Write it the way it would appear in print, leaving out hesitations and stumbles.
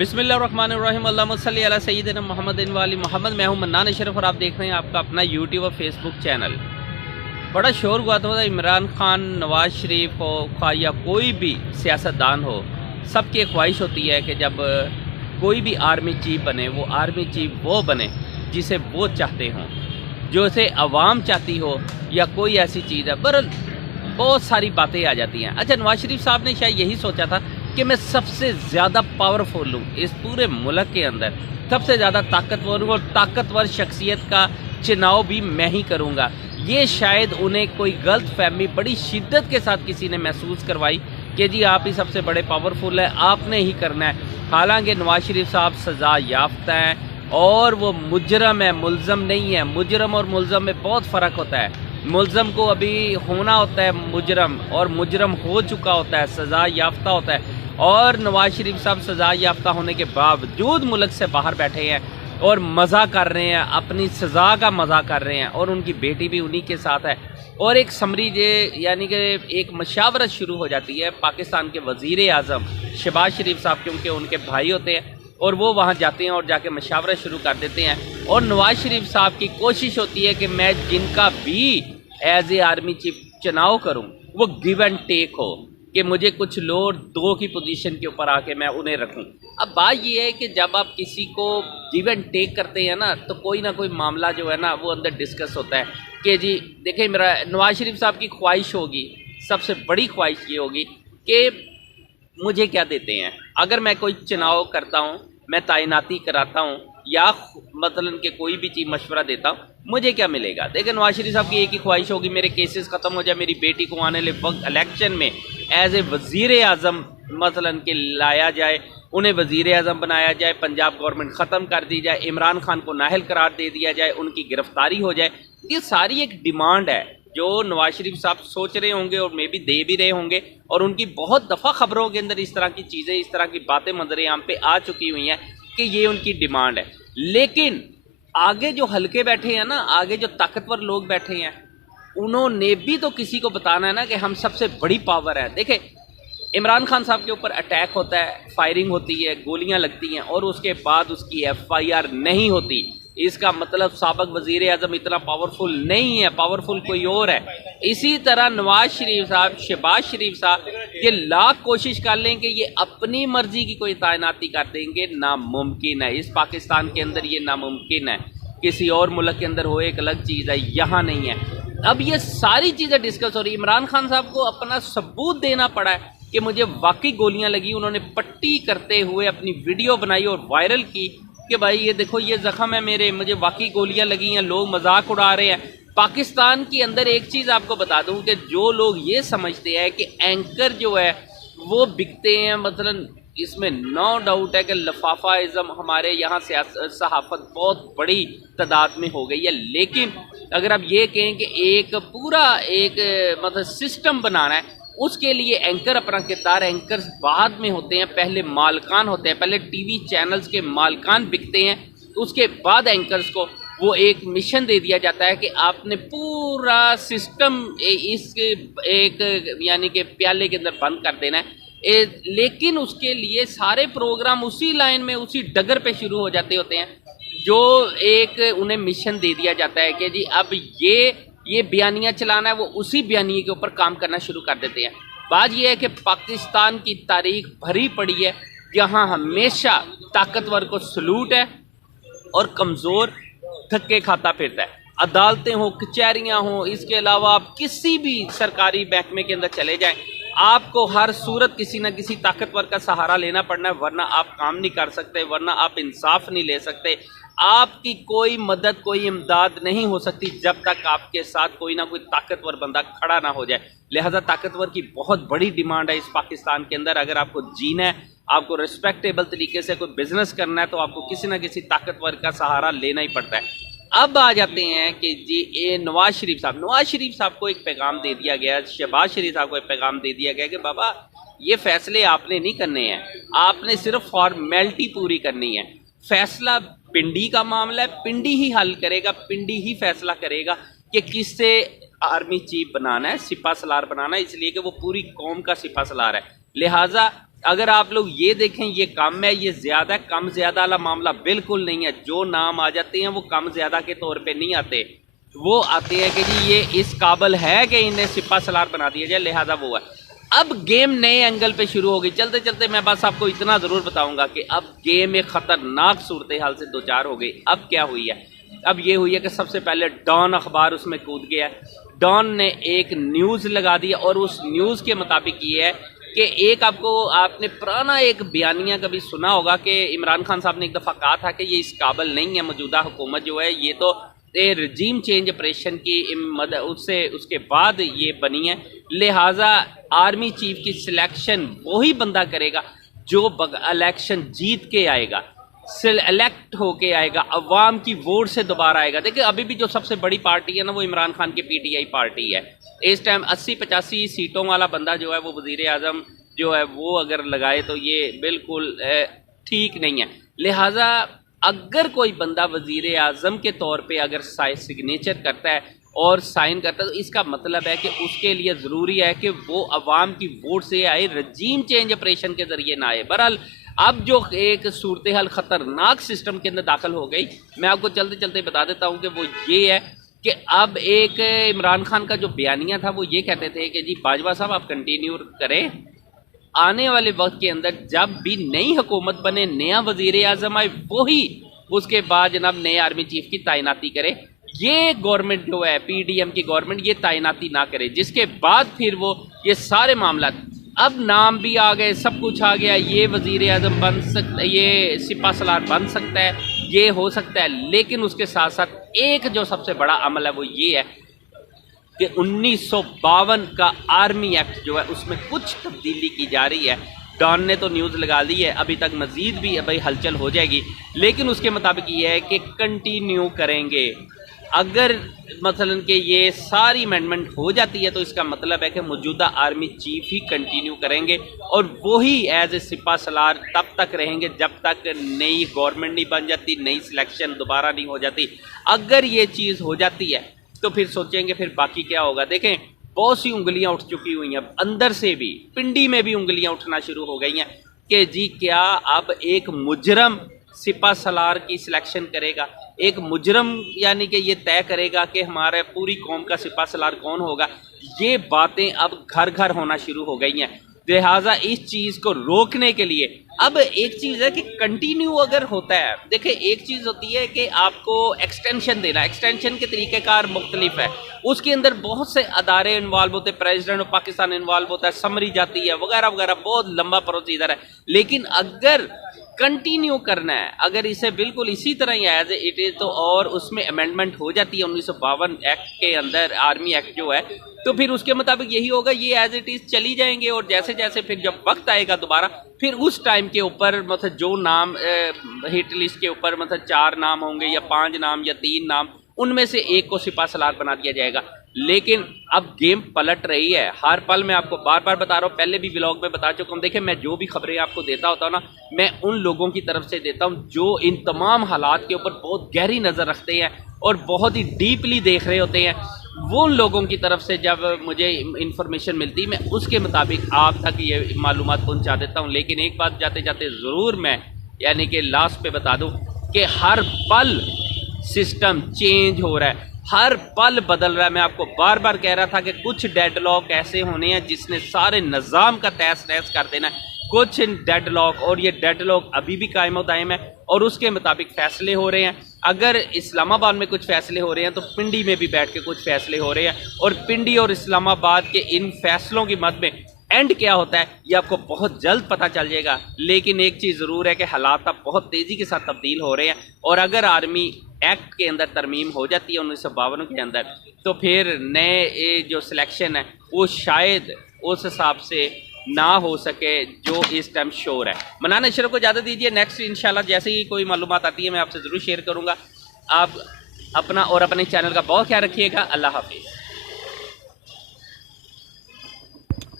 बिस्मिल्लाहिर्रहमानिर्रहीम अल्लाहुम्मा सल्ली अला सय्यिदिना मुहम्मद व आलि मोहम्मद। मैं हूं मन्नान अशरफ और आप देख रहे हैं आपका अपना यूट्यूब और फेसबुक चैनल। बड़ा शोर हुआ था इमरान खान, नवाज शरीफ हो खा या कोई भी सियासतदान हो, सबकी ख्वाहिश होती है कि जब कोई भी आर्मी चीफ बने, वो आर्मी चीफ वो बने जिसे वो चाहते हों, जो उसे अवाम चाहती हो या कोई ऐसी चीज़ है। बहरहाल बहुत सारी बातें आ जाती हैं। अच्छा, नवाज शरीफ साहब ने शायद यही सोचा था कि मैं सबसे ज़्यादा पावरफुल हूँ इस पूरे मुल्क के अंदर, सबसे ज़्यादा ताकतवर हूँ और ताकतवर शख्सियत का चुनाव भी मैं ही करूँगा। ये शायद उन्हें कोई गलत फहमी बड़ी शिद्दत के साथ किसी ने महसूस करवाई कि जी आप ही सबसे बड़े पावरफुल हैं, आपने ही करना है। हालांकि नवाज शरीफ साहब सज़ा याफ्ता हैं और वो मुजरम है, मुल्ज़म नहीं है। मुजरम और मुल्ज़म में बहुत फ़र्क होता है। मुल्ज़म को अभी होना होता है मुजरम, और मुजरम हो चुका होता है, सज़ा याफ्ता होता है। और नवाज शरीफ साहब सज़ा याफ्ता होने के बावजूद मुल्क से बाहर बैठे हैं और मज़ा कर रहे हैं, अपनी सज़ा का मज़ा कर रहे हैं, और उनकी बेटी भी उन्हीं के साथ है। और एक समरी यानी कि एक मशावरत शुरू हो जाती है पाकिस्तान के वज़ीर आज़म शहबाज शरीफ साहब, क्योंकि उनके भाई होते हैं और वो वहाँ जाते हैं और जाके मशावरत शुरू कर देते हैं। और नवाज शरीफ साहब की कोशिश होती है कि मैं जिनका भी एज ए आर्मी चीफ चुनाव करूँ वो गिव एंड टेक हो, कि मुझे कुछ लोग दो की पोजीशन के ऊपर आके मैं उन्हें रखूं। अब बात ये है कि जब आप किसी को गिव एंड टेक करते हैं ना, तो कोई ना कोई मामला जो है ना वो अंदर डिस्कस होता है कि जी देखिए, मेरा नवाज शरीफ साहब की ख्वाहिश होगी, सबसे बड़ी ख्वाहिश ये होगी कि मुझे क्या देते हैं। अगर मैं कोई चुनाव करता हूँ, मैं तैनाती कराता हूँ या मतलब कि कोई भी चीज़ मशवरा देता हूँ, मुझे क्या मिलेगा। देखिए, नवाज शरीफ साहब की एक ही ख्वाहिश होगी, मेरे केसेस ख़त्म हो जाए, मेरी बेटी को आने वाले वक्त इलेक्शन में एज ए वज़ीर आज़म मसलन के लाया जाए, उन्हें वज़ीर आज़म बनाया जाए, पंजाब गवर्नमेंट ख़त्म कर दी जाए, इमरान खान को नाहल करार दे दिया जाए, उनकी गिरफ्तारी हो जाए। ये सारी एक डिमांड है जो नवाज शरीफ साहब सोच रहे होंगे और मे भी दे भी रहे होंगे, और उनकी बहुत दफ़ा खबरों के अंदर इस तरह की चीज़ें, इस तरह की बातें मंजर आम पे आ चुकी हुई हैं कि ये उनकी डिमांड है। लेकिन आगे जो हल्के बैठे हैं ना, आगे जो ताकतवर लोग बैठे हैं, उन्होंने भी तो किसी को बताना है ना कि हम सबसे बड़ी पावर है। देखे, इमरान खान साहब के ऊपर अटैक होता है, फायरिंग होती है, गोलियां लगती हैं और उसके बाद उसकी FIR नहीं होती। इसका मतलब साबिक वज़ीर आज़म इतना पावरफुल नहीं है, पावरफुल कोई और है। इसी तरह नवाज शरीफ साहब, शहबाज शरीफ साहब ये लाख कोशिश कर लें कि ये अपनी मर्जी की कोई तैनाती कर देंगे, नामुमकिन है। इस पाकिस्तान के अंदर ये नामुमकिन है। किसी और मुल्क के अंदर हो एक अलग चीज़ है, यहाँ नहीं है। अब ये सारी चीज़ें डिस्कस हो रही। इमरान खान साहब को अपना सबूत देना पड़ा है कि मुझे वाकई गोलियां लगी। उन्होंने पट्टी करते हुए अपनी वीडियो बनाई और वायरल की कि भाई ये देखो, ये जख्म है मेरे, मुझे वाकई गोलियां लगी हैं। लोग मजाक उड़ा रहे हैं। पाकिस्तान के अंदर एक चीज़ आपको बता दूं कि जो लोग ये समझते हैं कि एंकर जो है वो बिकते हैं, मतलब इसमें नो डाउट है कि लफाफाइज़म हमारे यहाँ से सहाफ़त बहुत बड़ी तादाद में हो गई है। लेकिन अगर आप ये कहें कि एक पूरा एक मतलब सिस्टम बनाना है, उसके लिए एंकर अपना किरदार, एंकर्स बाद में होते हैं, पहले मालकान होते हैं, पहले टीवी चैनल्स के मालकान बिकते हैं, उसके बाद एंकर्स को वो एक मिशन दे दिया जाता है कि आपने पूरा सिस्टम इस एक यानी कि प्याले के अंदर बंद कर देना है। लेकिन उसके लिए सारे प्रोग्राम उसी लाइन में, उसी डगर पे शुरू हो जाते होते हैं, जो एक उन्हें मिशन दे दिया जाता है कि जी अब ये बयानियाँ चलाना है, वो उसी बयानिए के ऊपर काम करना शुरू कर देते हैं। बात यह है कि पाकिस्तान की तारीख भरी पड़ी है, यहाँ हमेशा ताकतवर को सलूट है और कमज़ोर धक्के खाता फिरता है। अदालतें हो, कचहरियाँ हो, इसके अलावा आप किसी भी सरकारी महकमे के अंदर चले जाएं, आपको हर सूरत किसी न किसी ताकतवर का सहारा लेना पड़ना है, वरना आप काम नहीं कर सकते, वरना आप इंसाफ नहीं ले सकते। आपकी कोई मदद, कोई इमदाद नहीं हो सकती जब तक आपके साथ कोई ना कोई ताकतवर बंदा खड़ा ना हो जाए। लिहाजा ताकतवर की बहुत बड़ी डिमांड है इस पाकिस्तान के अंदर। अगर आपको जीना है, आपको रिस्पेक्टेबल तरीके से कोई बिजनेस करना है, तो आपको किसी ना किसी ताकतवर का सहारा लेना ही पड़ता है। अब आ जाते हैं कि जी नवाज शरीफ साहब को एक पैगाम दे दिया गया, शहबाज शरीफ साहब को एक पैगाम दे दिया गया कि बाबा ये फैसले आपने नहीं करने हैं, आपने सिर्फ फॉर्मेलिटी पूरी करनी है। फैसला पिंडी का मामला है, पिंडी ही हल करेगा, पिंडी ही फैसला करेगा कि किससे आर्मी चीफ बनाना है, सिपा सलार बनाना है, इसलिए कि वो पूरी कौम का सिपा सलार है। लिहाजा अगर आप लोग ये देखें ये कम है ये ज़्यादा है, कम ज़्यादा वाला मामला बिल्कुल नहीं है। जो नाम आ जाते हैं वो कम ज़्यादा के तौर पे नहीं आते, वो आते हैं कि जी ये इस काबिल है कि इन्हें सिपा सलार बना दिया जाए, लिहाजा वो है। अब गेम नए एंगल पे शुरू हो गई। चलते चलते मैं बस आपको इतना ज़रूर बताऊंगा कि अब गेम एक ख़तरनाक सूरत हाल से दो चार हो गई। अब क्या हुई है? अब ये हुई है कि सबसे पहले डॉन अखबार उसमें कूद गया। डॉन ने एक न्यूज़ लगा दी और उस न्यूज़ के मुताबिक ये है कि एक आपने पुराना एक बयानिया कभी सुना होगा कि इमरान खान साहब ने एक दफ़ा कहा था कि ये इस काबिल नहीं है, मौजूदा हुकूमत जो है ये तो रजीम चेंज ऑपरेशन की उससे उसके बाद ये बनी है, लिहाजा आर्मी चीफ की सिलेक्शन वही बंदा करेगा जो इलेक्शन जीत के आएगा, सिलेक्ट होके आएगा, अवाम की वोट से दोबारा आएगा। देखिए अभी भी जो सबसे बड़ी पार्टी है ना वो इमरान खान की पीटीआई पार्टी है। इस टाइम 80-85 सीटों वाला बंदा जो है वो वज़ीर आज़म जो है वो अगर लगाए तो ये बिल्कुल ठीक नहीं है। लिहाजा अगर कोई बंदा वज़ीर आज़म के तौर पे अगर सिग्नेचर करता है और साइन करता है तो इसका मतलब है कि उसके लिए ज़रूरी है कि वो अवाम की वोट से आए, रजीम चेंज ऑपरेशन के ज़रिए ना आए। बहरहाल अब जो एक सूरत हाल ख़तरनाक सिस्टम के अंदर दाखिल हो गई, मैं आपको चलते चलते बता देता हूँ कि वो ये है कि अब एक इमरान खान का जो बयानिया था वो ये कहते थे कि जी बाजवा साहब आप कंटिन्यू करें, आने वाले वक्त के अंदर जब भी नई हुकूमत बने, नया वज़ीर आज़म आए, वही उसके बाद जनाब नए आर्मी चीफ की तैनाती करे। ये गवर्नमेंट जो है पीडीएम की गवर्नमेंट ये तैनाती ना करे, जिसके बाद फिर वो ये सारे मामला, अब नाम भी आ गए, सब कुछ आ गया, ये वज़ीर आज़म बन सकता है, ये सिपा सलार बन सकता है, ये हो सकता है। लेकिन उसके साथ साथ एक जो सबसे बड़ा अमल है वो ये है कि 1952 का आर्मी एक्ट जो है उसमें कुछ तब्दीली की जा रही है। डॉन ने तो न्यूज़ लगा दी है, अभी तक मज़ीद भी भाई हलचल हो जाएगी, लेकिन उसके मुताबिक ये है कि कंटिन्यू करेंगे। अगर मसलन कि ये सारी अमेंडमेंट हो जाती है तो इसका मतलब है कि मौजूदा आर्मी चीफ ही कंटिन्यू करेंगे और वही एज ए सिपा सलार तब तक रहेंगे जब तक नई गवर्नमेंट नहीं बन जाती, नई सिलेक्शन दोबारा नहीं हो जाती। अगर ये चीज़ हो जाती है तो फिर सोचेंगे फिर बाकी क्या होगा। देखें बहुत सी उंगलियां उठ चुकी हुई हैं, अंदर से भी पिंडी में भी उंगलियां उठना शुरू हो गई हैं कि जी क्या अब एक मुजरम सिपा सलार की सिलेक्शन करेगा, एक मुजरम यानी कि ये तय करेगा कि हमारे पूरी कौम का सिपा सलार कौन होगा। ये बातें अब घर घर होना शुरू हो गई हैं। लिहाजा इस चीज़ को रोकने के लिए अब एक चीज़ है कि कंटिन्यू अगर होता है, देखिए एक चीज़ होती है कि आपको एक्सटेंशन देना, एक्सटेंशन के तरीक़ेकार मुख्तलिफ है, उसके अंदर बहुत से अदारे इन्वॉल्व होते हैं, प्रेसिडेंट ऑफ पाकिस्तान इन्वॉल्व होता है, समरी जाती है वगैरह वगैरह, बहुत लंबा प्रोसीजर है। लेकिन अगर कंटिन्यू करना है, अगर इसे बिल्कुल इसी तरह ही एज इट इज़ तो और उसमें अमेंडमेंट हो जाती है 1952 एक्ट के अंदर, आर्मी एक्ट जो है, तो फिर उसके मुताबिक यही होगा, ये एज इट इज़ चली जाएंगे। और जैसे जैसे फिर जब वक्त आएगा दोबारा फिर उस टाइम के ऊपर मतलब जो नाम हिट लिस्ट के ऊपर मतलब 4 नाम होंगे या 5 नाम या 3 नाम, उनमें से एक को सिपा सलार बना दिया जाएगा। लेकिन अब गेम पलट रही है, हर पल मैं आपको बार बार बता रहा हूँ, पहले भी व्लॉग में बता चुका हूँ। देखिए मैं जो भी खबरें आपको देता होता हूँ ना, मैं उन लोगों की तरफ से देता हूँ जो इन तमाम हालात के ऊपर बहुत गहरी नज़र रखते हैं और बहुत ही डीपली देख रहे होते हैं। वो उन लोगों की तरफ से जब मुझे इंफॉर्मेशन मिलती मैं उसके मुताबिक आप तक ये मालूमात पहुँचा देता हूँ। लेकिन एक बात जाते जाते ज़रूर मैं यानी कि लास्ट पे बता दूँ कि हर पल सिस्टम चेंज हो रहा है, हर पल बदल रहा है। मैं आपको बार बार कह रहा था कि कुछ डेडलॉक ऐसे होने हैं जिसने सारे निज़ाम का तहस नहस कर देना है, कुछ डेडलॉक, और ये डेडलॉक अभी भी कायम व दायम है और उसके मुताबिक फ़ैसले हो रहे हैं। अगर इस्लामाबाद में कुछ फ़ैसले हो रहे हैं तो पिंडी में भी बैठ के कुछ फ़ैसले हो रहे हैं और पिंडी और इस्लामाबाद के इन फैसलों की मद में एंड क्या होता है ये आपको बहुत जल्द पता चल जाएगा। लेकिन एक चीज़ ज़रूर है कि हालात अब बहुत तेज़ी के साथ तब्दील हो रहे हैं और अगर आर्मी एक्ट के अंदर तरमीम हो जाती है 1952 के अंदर, तो फिर नए जो सिलेक्शन है वो शायद उस हिसाब से ना हो सके जो इस टाइम शोर है। मनान अशरफ को इजाज़त दीजिए, नेक्स्ट इंशाल्लाह जैसे ही कोई मालूमात आती है मैं आपसे ज़रूर शेयर करूँगा। आप अपना और अपने चैनल का बहुत ख्याल रखिएगा। अल्लाह हाफिज़।